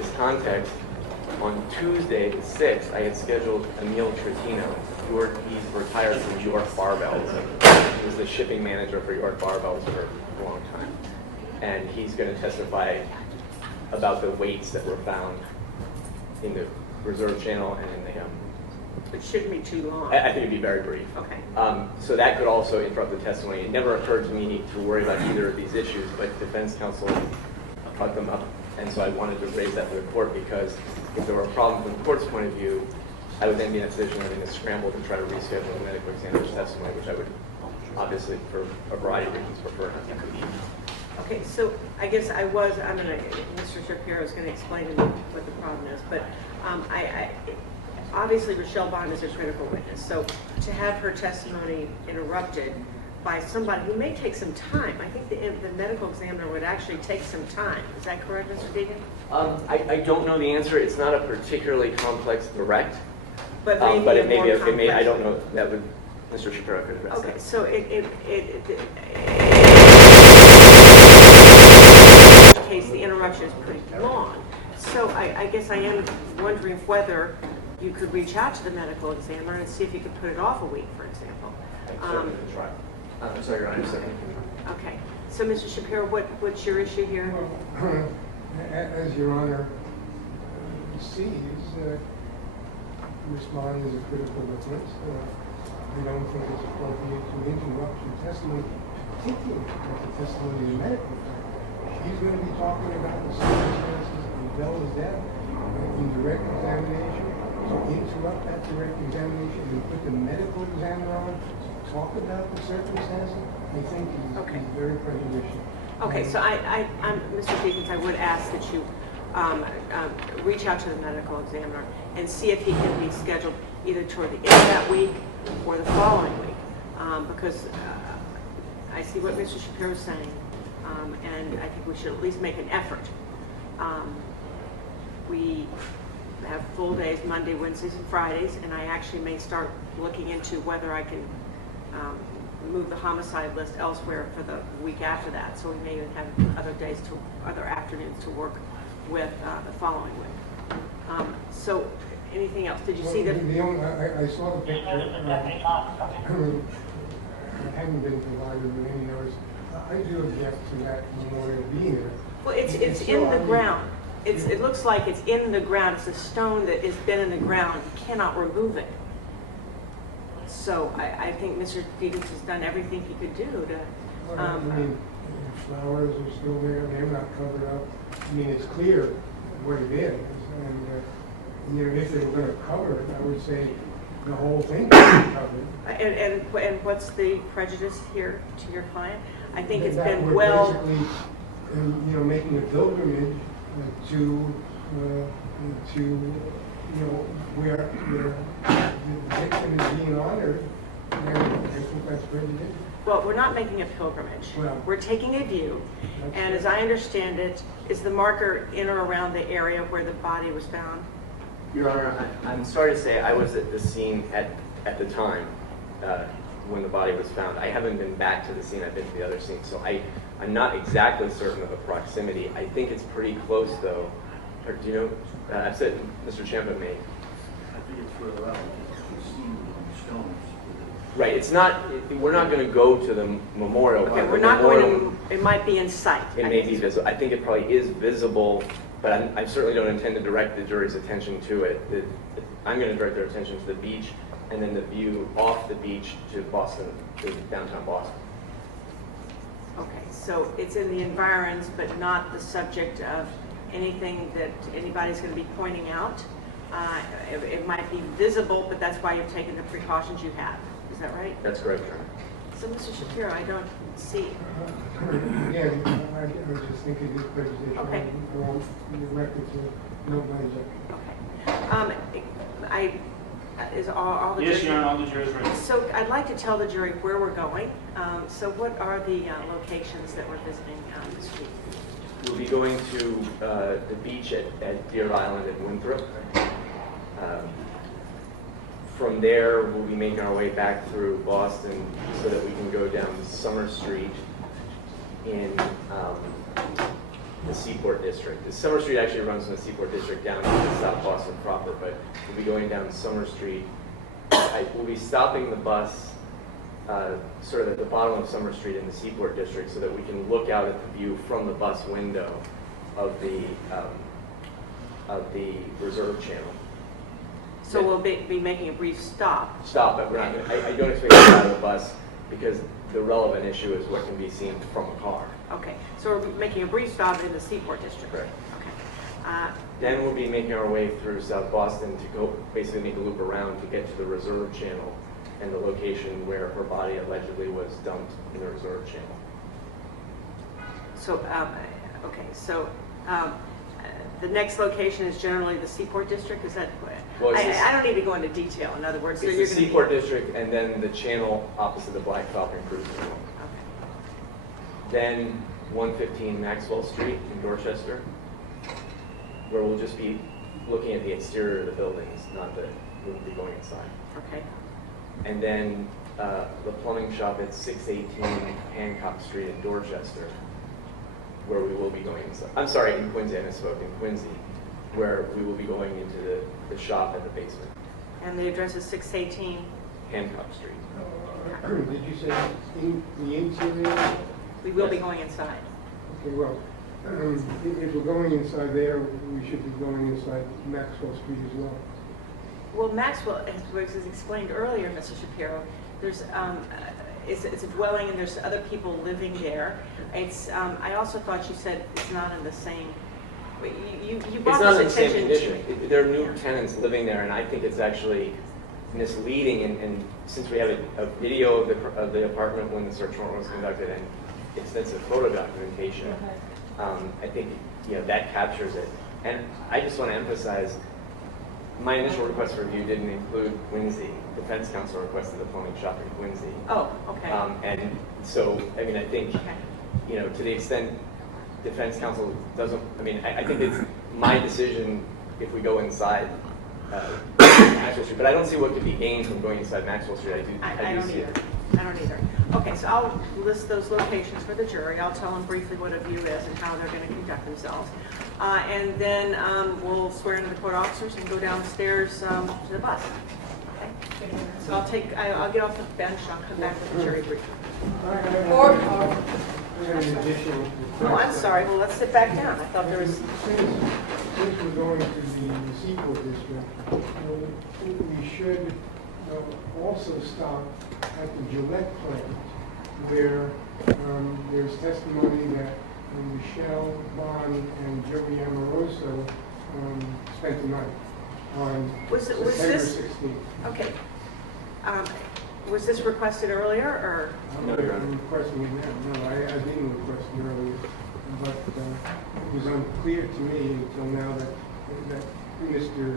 this context, on Tuesday the 6th, I had scheduled Emil Tritino. He's retired from York Barbells. He was the shipping manager for York Barbells for a long time. And he's going to testify about the weights that were found in the reserve channel and in the hymn. It shouldn't be too long. I think it'd be very brief. Okay. So that could also interrupt the testimony. It never occurred to me to worry about either of these issues, but defense counsel brought them up. And so I wanted to raise that to the court because if there were a problem from the court's point of view, I would then be in a position of having to scramble to try to reschedule the medical examiner's testimony, which I would obviously, for a variety of reasons, prefer not to do. Okay, so I guess Mr. Shapiro is going to explain to me what the problem is, but obviously Rochelle Bond is a critical witness, so to have her testimony interrupted by somebody who may take some time, I think the medical examiner would actually take some time. Is that correct, Mr. Deegan? I don't know the answer. It's not a particularly complex direct, but it may. I don't know. That would Mr. Shapiro could address. Okay, that. so case the interruption is pretty long. So I guess I am wondering whether you could reach out to the medical examiner and see if you could put it off a week, for example. I certainly could try. I'm sorry, Your Honor. Okay. So, Mr. Shapiro, what's your issue here? Well, as Your Honor sees, respond is a critical witness. I don't think it's appropriate to interrupt your testimony, particularly at the testimony of the medical examiner. He's going to be talking about the circumstances of Bella's death in direct examination. So interrupt that direct examination and put the medical examiner on to talk about the circumstances, I think is very prejudicial. Okay, so Mr. Deakins, I would ask that you reach out to the medical examiner and see if he can be scheduled either toward the end of that week or the following week, because I see what Mr. Shapiro is saying, and I think we should at least make an effort. We have full days, Monday, Wednesdays, and Fridays, and I actually may start looking into whether I can move the homicide list elsewhere for the week after that. So we may even have other afternoons to work with the following week. So anything else? Did you see that? I saw the picture. I haven't been provided with any notice. I do object to that memorial being there. Well, it's in the ground. It looks like it's in the ground. It's a stone that has been in the ground. You cannot remove it. So I think Mr. Deakins has done everything he could do to. I mean, flowers are still there. They're not covered up. I mean, it's clear what it is. And if they were going to cover it, I would say the whole thing would be covered. And what's the prejudice here to your client? I think it's that been we're well. basically, making a pilgrimage to where the victim is being honored, and I think that's prejudicial. Well, we're not making a pilgrimage. Well, we're taking a view, and as I understand it, is the marker in or around the area where the body was found? Your Honor, I'm sorry to say I was at the scene at the time when the body was found. I haven't been back to the scene. I've been to the other scene, so I'm not exactly certain of the proximity. I think it's pretty close, though. Or, do you know? I've said Mr. Champa may. I think it's further out. It's seen stones. Right. It's not. We're not going to go to the memorial. Okay, we're not going to. It might be in sight. It may be visible. I think it probably is visible, but I certainly don't intend to direct the jury's attention to it. I'm going to direct their attention to the beach, and then the view off the beach to Boston, to downtown Boston. Okay, so it's in the environs, but not the subject of anything that anybody's going to be pointing out. It might be visible, but that's why you've taken the precautions you have. Is that right? That's correct, Your Honor. So, Mr. Shapiro, I don't see. Yeah, I was just thinking this presentation. Okay. I want the record to note my objection. Okay. Is all the Yes, jury? Your Honor, all the jury's ready. So I'd like to tell the jury where we're going. So what are the locations that we're visiting this week? We'll be going to the beach at Deer Island in Winthrop. From there, we'll be making our way back through Boston so that we can go down Summer Street in the Seaport District. The Summer Street actually runs from the Seaport District down to South Boston proper, but we'll be going down Summer Street. We'll be stopping the bus sort of at the bottom of Summer Street in the Seaport District so that we can look out at the view from the bus window of the reserve channel. So we'll be making a brief stop. Stop, but we're not, I don't expect to get out of the bus because the relevant issue is what can be seen from a car. Okay, so we're making a brief stop in the Seaport District. Correct. Okay. Then we'll be making our way through South Boston to go basically make a loop around to get to the reserve channel and the location where her body allegedly was dumped in the reserve channel. So, okay, so the next location is generally the Seaport District, is that? Well, I don't need to go into detail, in other words. So It's you're the gonna Seaport District and then the channel opposite the Blacktop and Cruise Channel. Okay. Then 115 Maxwell Street in Dorchester, where we'll just be looking at the exterior of the buildings, we won't be going inside. Okay. And then the plumbing shop at 618 Hancock Street in Dorchester, where we will be going inside. I'm sorry, in Quincy, I misspoke, in Quincy, where we will be going into the shop at the basement. And the address is 618? Hancock Street. Did you say in the interior? We will be going inside. Okay, well, if we're going inside there, we should be going inside Maxwell Street as well. Well, Maxwell, as was explained earlier, Mr. Shapiro, there's it's a dwelling and there's other people living there. It's I also thought you said it's not in the same. You brought It's not in this the same attention condition. to. There are new Yeah. tenants living there, and I think it's actually misleading. And since we have a video of the apartment when the search warrant was conducted and extensive photo documentation, I think that captures it. And I just want to emphasize, my initial request for review didn't include Quincy. Defense counsel requested the plumbing shop in Quincy. Oh, okay. And so, I mean, I think, Okay. to the extent defense counsel doesn't, I think it's my decision if we go inside Maxwell Street, but I don't see what could be gained from going inside Maxwell Street. I do don't see either. it. I don't either. Okay, so I'll list those locations for the jury. I'll tell them briefly what a view is and how they're going to conduct themselves. And then we'll swear in the court officers and go downstairs to the bus. Okay? So I'll get off the bench. I'll come back with the jury briefing. In addition. Oh, I'm sorry. Well, let's sit back down. I thought there was... Since we're going to the Seaport District, we should also stop at the Gillette plant, where there's testimony that Michelle Bond and Joey Amoroso spent the night on September 16th. Okay. Was this requested earlier, or? I'm requesting it now. No, I didn't request it earlier, but it was unclear to me until now that Mr.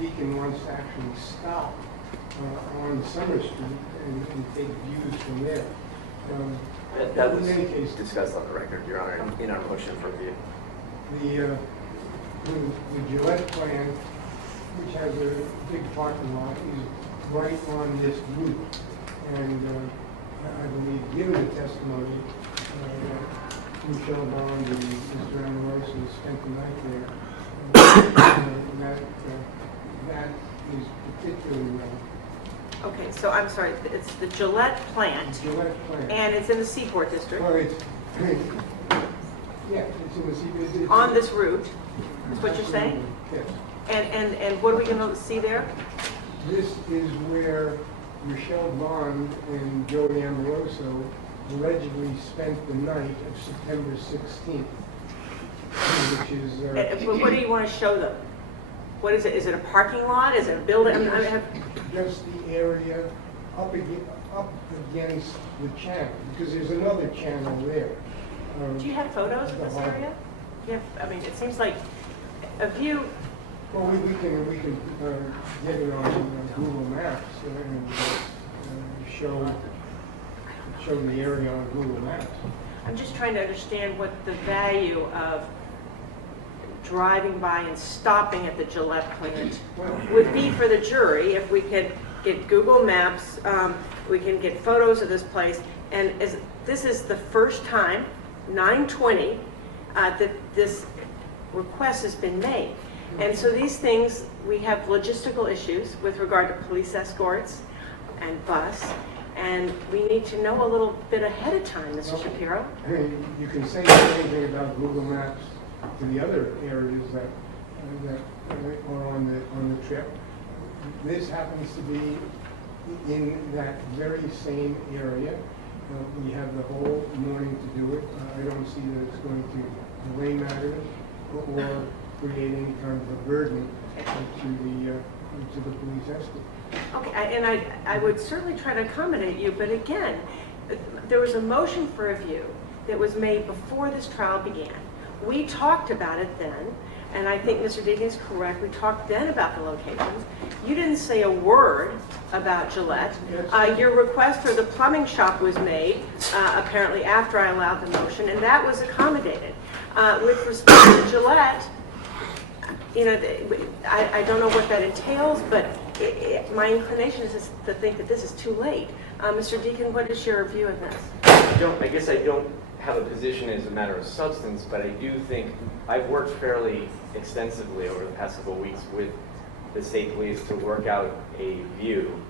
Deacon wants to actually stop on Summer Street and take views from there. That was in any case, discussed on the record, Your Honor, in our motion for review. the Gillette plant, which has a big parking lot, is right on this route. And I believe, given the testimony, Michelle Bond and Mr. Amoroso spent the night there. That is particularly relevant. Okay, so I'm sorry. It's the Gillette plant, Gillette plant. and it's in the Seaport District. Well, it's in the Seaport. On this route, is what you're saying? Yes. And what are we going to see there? This is where Michelle Bond and Joey Amoroso allegedly spent the night of September 16th, which is... But what do you want to show them? What is it? Is it a parking lot? Is it a building? just the area up against the channel, because there's another channel there. Do you have photos of this area? Yeah, it seems like a view. Well, we can get it on Google Maps and show the area on Google Maps. I'm just trying to understand what the value of driving by and stopping at the Gillette plant would be for the jury if we could get Google Maps, we can get photos of this place, and this is the first time, 9/20, that this request has been made. And so these things, we have logistical issues with regard to police escorts and bus, and we need to know a little bit ahead of time, Mr. Shapiro. I mean, you can say anything about Google Maps to the other areas that are on the trip. This happens to be in that very same area. We have the whole morning to do it. I don't see that it's going to delay matters or create any kind of a burden to the police escort. Okay, and I would certainly try to accommodate you, but again, there was a motion for review that was made before this trial began. We talked about it then, and I think Mr. Deacon is correct. We talked then about the locations. You didn't say a word about Gillette. Your request for the plumbing shop was made apparently after I allowed the motion, and that was accommodated. With respect to Gillette, you know, I don't know what that entails, but my inclination is to think that this is too late. Mr. Deacon, what is your view of this? I guess I don't have a position as a matter of substance, but I do think I've worked fairly extensively over the past couple of weeks with the state police to work out a view.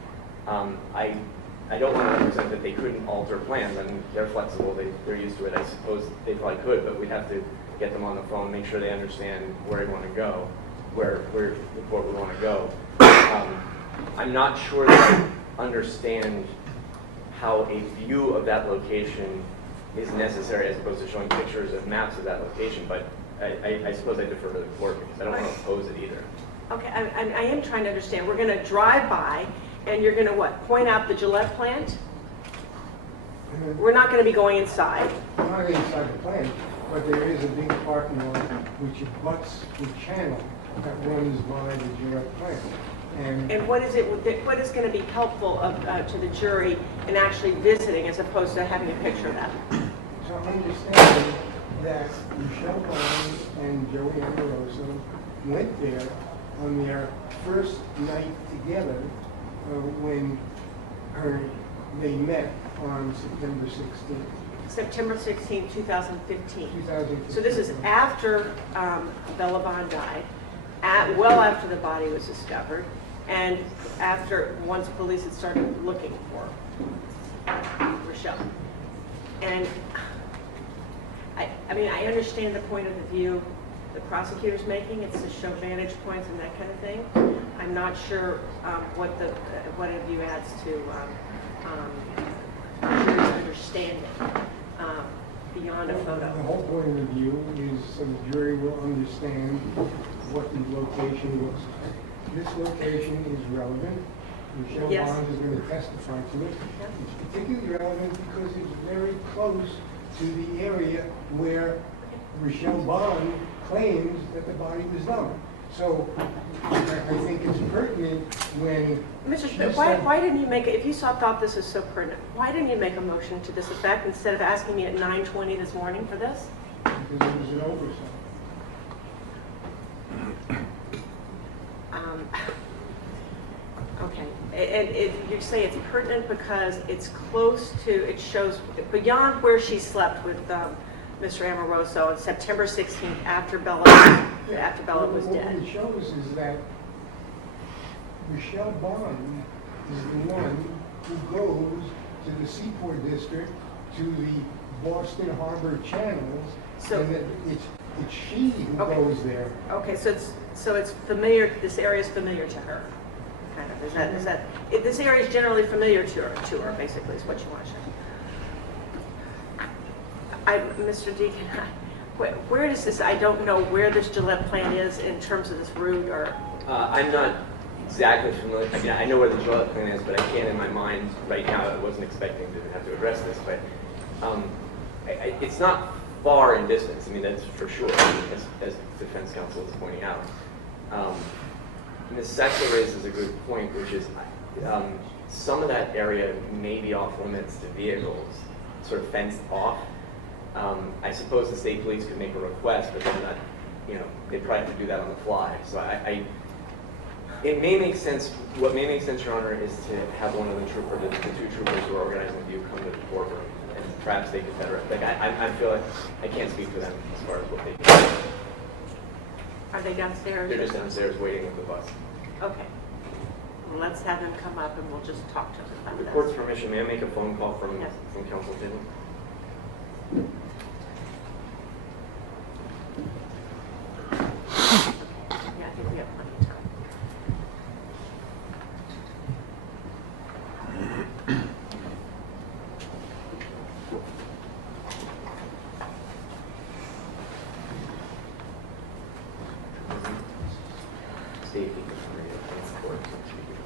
I don't want to represent that they couldn't alter plans. I mean, they're flexible, they're used to it. I suppose they probably could, but we'd have to get them on the phone, make sure they understand where they want to go, where the court would want to go. I'm not sure that I understand how a view of that location is necessary as opposed to showing pictures of maps of that location, but I suppose I defer to the court because I don't want to oppose it either. Okay, I am trying to understand. We're going to drive by, and you're going to what? Point out the Gillette plant? We're not going to be going inside. Not inside the plant, but there is a big parking lot which abuts the channel that runs by the Gillette plant. And what is going to be helpful to the jury in actually visiting as opposed to having a picture of that? So understanding that Michelle Bond and Joey Amoroso went there on their first night together when they met on September 16th. September 16, 2015. 2015. So this is after Bella Bond died, well after the body was discovered, and after once police had started looking for Rochelle. And I mean, I understand the point of the view the prosecutor's making. It's to show vantage points and that kind of thing. I'm not sure what a view adds to the jury's understanding beyond a photo. The whole point of the view is so the jury will understand what the location looks like. This location is relevant. Michelle Bond is going to testify to it. It's particularly relevant because it's very close to the area where Michelle Bond claims that the body was dumped. So I think it's pertinent when Mr. Schmidt, why didn't you make it, if you thought this was so pertinent, why didn't you make a motion to this effect instead of asking me at 9:20 this morning for this? Because it was an oversight. Okay, and you say it's pertinent because it's close to, it shows beyond where she slept with Mr. Amoroso on September 16th after Bella was dead. What it shows is that Michelle Bond is the one who goes to the Seaport District, to the Boston Harbor channels, and that it's she who goes there. Okay, so it's familiar. This area is familiar to her. Kind of. This area is generally familiar to her. Basically, is what you want to say. Mr. Deacon, where does this? I don't know where this Gillette plant is in terms of this route, or. I'm not exactly familiar. I mean, I know where the Gillette plant is, but I can't in my mind right now. I wasn't expecting to have to address this, but it's not far in distance. I mean, that's for sure, as defense counsel is pointing out. Ms. Sexler raises a good point, which is some of that area may be off limits to vehicles, sort of fenced off. I suppose the state police could make a request, but they're not, they'd probably have to do that on the fly. So it may make sense, what may make sense, Your Honor, is to have one of the two troopers who are organizing the view come to the courtroom perhaps they could better, like, I feel like I can't speak for them as far as what they do. Are they downstairs? They're just downstairs waiting with the bus. Okay. Well, let's have them come up and we'll just talk to them about With that. court's permission, may I make a phone call from Yes. counsel table? Yeah, I think we have plenty of time. See if he can hurry up in court. Can you,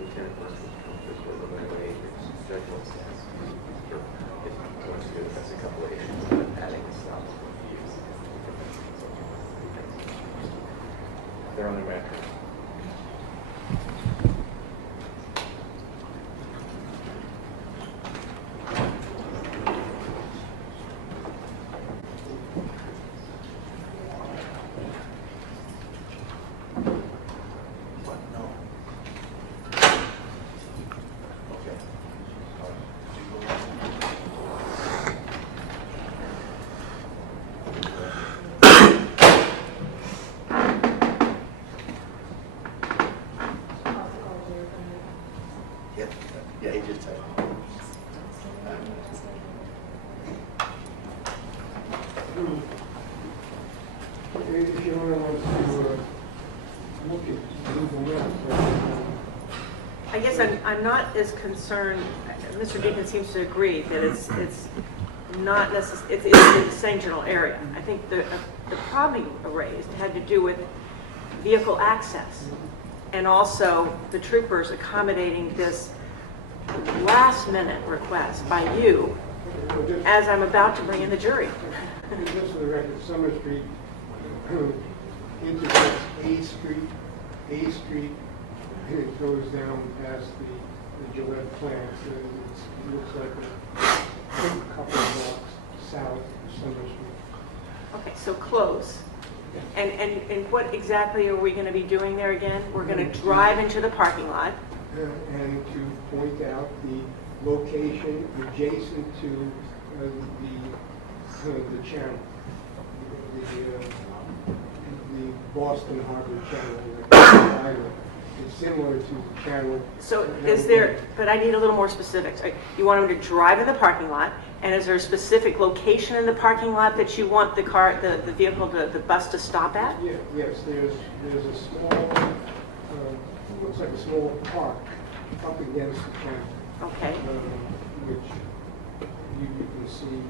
Lieutenant Marshall, just with a little bit of Judge wants to ask if he wants to discuss a couple of issues about adding a stop views. They're on their way. What? No. Okay. Yep. Yeah, he just texted me. If you want to look at legal matters, I guess I'm not as concerned, Mr. Deacon seems to agree that it's not necessarily, it's in the same general area. I think the problem you raised had to do with vehicle access and also the troopers accommodating this last minute request by you as I'm about to bring in the jury. just for the record, Summer Street intersects A Street, and it goes down past the Gillette plant. So it looks like a couple of blocks south of Summer Street. Okay, so close. And what exactly are we going to be doing there again? We're going to drive into the parking lot. And to point out the location adjacent to the channel, the Boston Harbor Channel. It's similar to the channel. So is there, but I need a little more specifics. You want them to drive in the parking lot, and is there a specific location in the parking lot that you want the car, the vehicle, the bus to stop at? Yeah, yes, there's a small, looks like a small park up against the channel. Okay. Which you can see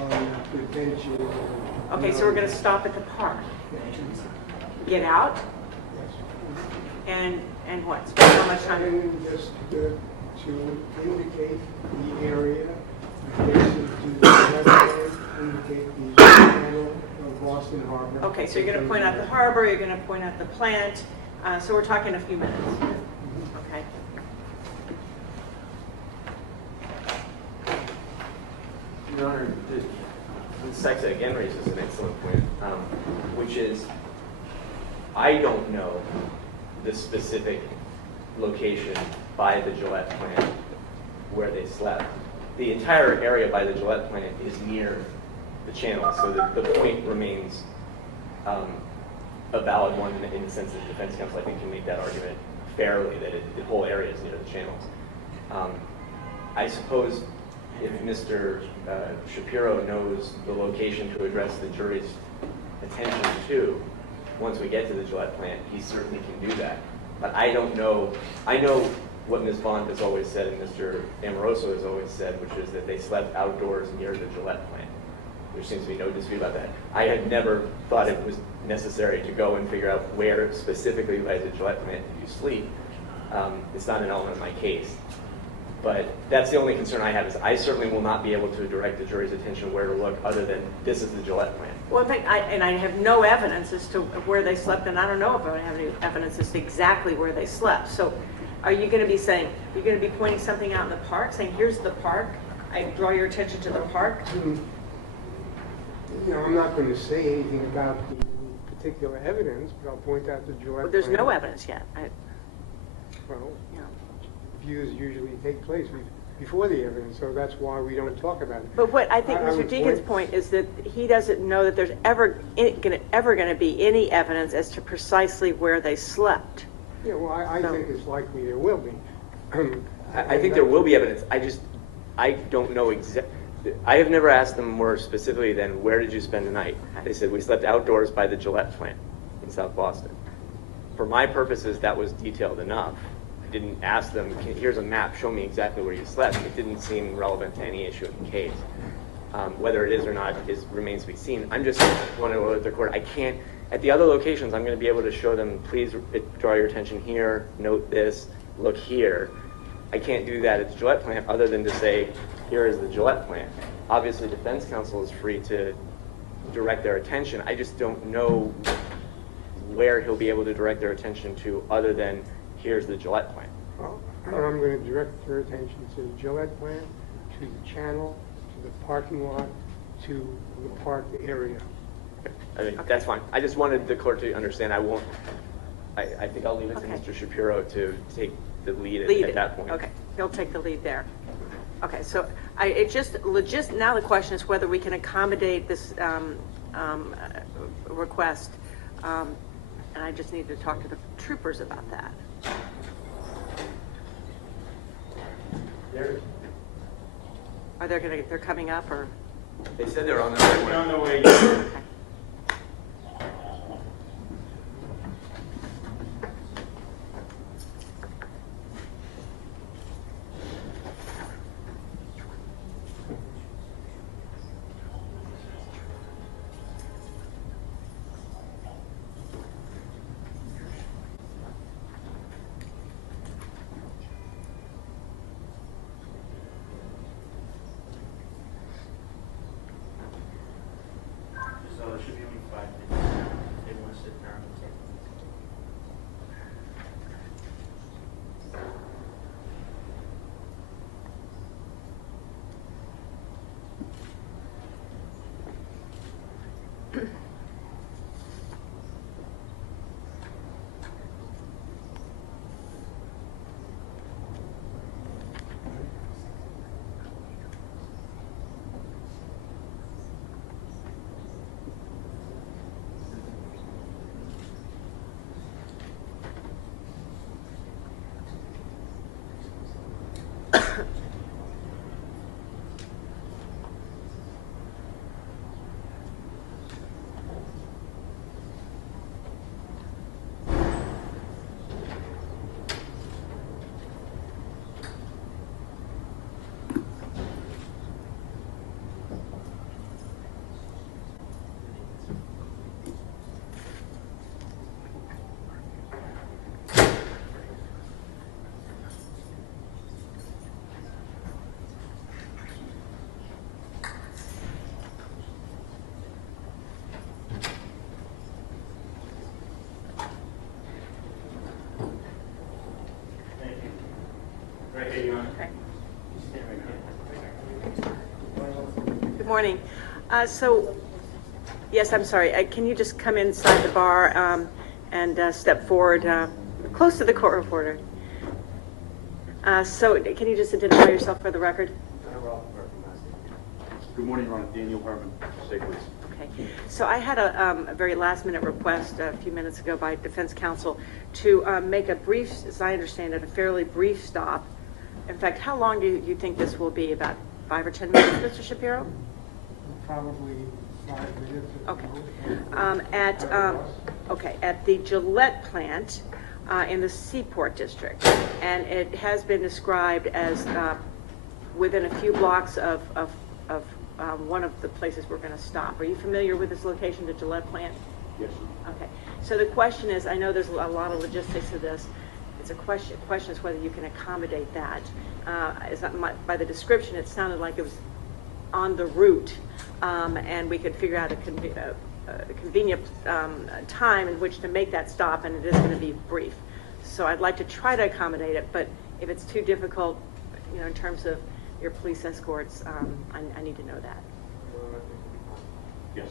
on the benches. Okay, so we're going to stop at the park. Get out, Yes. and what? Spend how much time? And just to indicate the area adjacent to the website, indicate the channel of Boston Harbor. Okay, so you're going to point out the harbor, you're going to point out the plant. So we're talking a few minutes. Okay. Your Honor, Sexa again raises an excellent point, which is, I don't know the specific location by the Gillette plant where they slept. The entire area by the Gillette plant is near the channel, so the point remains a valid one in the sense that defense counsel, I think, can make that argument fairly, that the whole area is near the channels. I suppose if Mr. Shapiro knows the location to address the jury's attention to, once we get to the Gillette plant, he certainly can do that. But I don't know. I know what Ms. Bond has always said and Mr. Amoroso has always said, which is that they slept outdoors near the Gillette plant. There seems to be no dispute about that. I had never thought it was necessary to go and figure out where specifically by the Gillette plant did you sleep. It's not an element of my case. But that's the only concern I have, is I certainly will not be able to direct the jury's attention where to look other than this is the Gillette plant. Well, in fact, I have no evidence as to where they slept, and I don't know if I have any evidence as to exactly where they slept. So are you going to be saying, you're going to be pointing something out in the park, saying, here's the park, I draw your attention to the park? You know, I'm not going to say anything about the particular evidence, but I'll point out the Gillette But there's plant. no evidence yet. Well, You know. views usually take place. before the evidence, so that's why we don't talk about it. But what I think I Mr. would Deacon's point is that he doesn't know that there's ever going to be any evidence as to precisely where they slept. Yeah, well, I think it's likely there will be. I think there will be evidence. I don't know I have never asked them more specifically than where did you spend the night? They said we slept outdoors by the Gillette plant in South Boston. For my purposes, that was detailed enough. I didn't ask them, here's a map, show me exactly where you slept. It didn't seem relevant to any issue in the case. Whether it is or not remains to be seen. I'm just want to alert the court. I can't, at the other locations, I'm going to be able to show them, please draw your attention here, note this, look here. I can't do that at the Gillette plant other than to say, here is the Gillette plant. Obviously, defense counsel is free to direct their attention. I just don't know where he'll be able to direct their attention to other than here's the Gillette plant. Well, I'm going to direct your attention to the Gillette plant, to the channel, to the parking lot, to the park area. I mean, that's fine. I just wanted the court to understand. I think I'll leave it to Okay. Mr. Shapiro to take the lead at that point. Okay, he'll take the lead there. Okay, so now the question is whether we can accommodate this request, and I just need to talk to the troopers about that. They're coming up, or? They said they're on their way. On the way. Okay. So there should be only 5 minutes. They want to sit down and take. Thank you. Right here, Your Honor. Okay. Stand right here. Good morning. Yes, I'm sorry. Can you just come inside the bar and step forward, close to the court reporter? Can you just identify yourself for the record? Good morning, Your Honor. Daniel Herman, State Police. Okay. So I had a very last-minute request a few minutes ago by defense counsel to make a brief, as I understand it, a fairly brief stop. In fact, how long do you think this will be? About 5 or 10 minutes, Mr. Shapiro? Probably 5 minutes. Okay. At the Gillette plant in the Seaport District, and it has been described as within a few blocks of one of the places we're going to stop. Are you familiar with this location, the Gillette plant? Yes. Okay. So the question is, I know there's a lot of logistics to this. It's a question is whether you can accommodate that. By the description, it sounded like it was on the route, and we could figure out a convenient time in which to make that stop, and it is going to be brief. So I'd like to try to accommodate it, but if it's too difficult, in terms of your police escorts, I need to know that. Yes.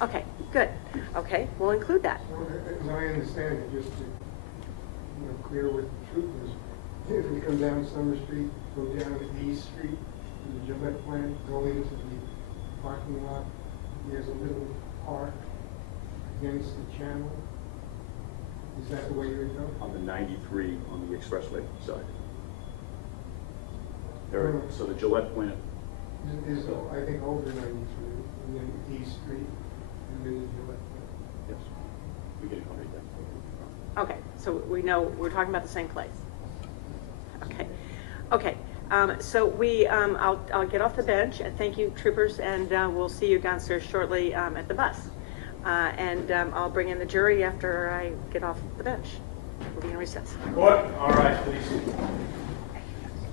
Okay, good. Okay, we'll include that. Well, as I understand it, just to clear with the troopers, if we come down Summer Street go down to E Street, to the Gillette plant, go into the parking lot. There's a little park against the channel. Is that the way you would go? On the 93 on the expressway side. There, so the Gillette plant, Is I think over 93, and then E Street, and then the Gillette plant. yes, we can accommodate that. Okay, so we know, we're talking about the same place. Okay, okay. So I'll get off the bench, and thank you, troopers, and we'll see you downstairs shortly at the bus. And I'll bring in the jury after I get off the bench. We'll be in recess. Court, all right, please.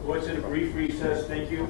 Court's in a brief recess, thank you.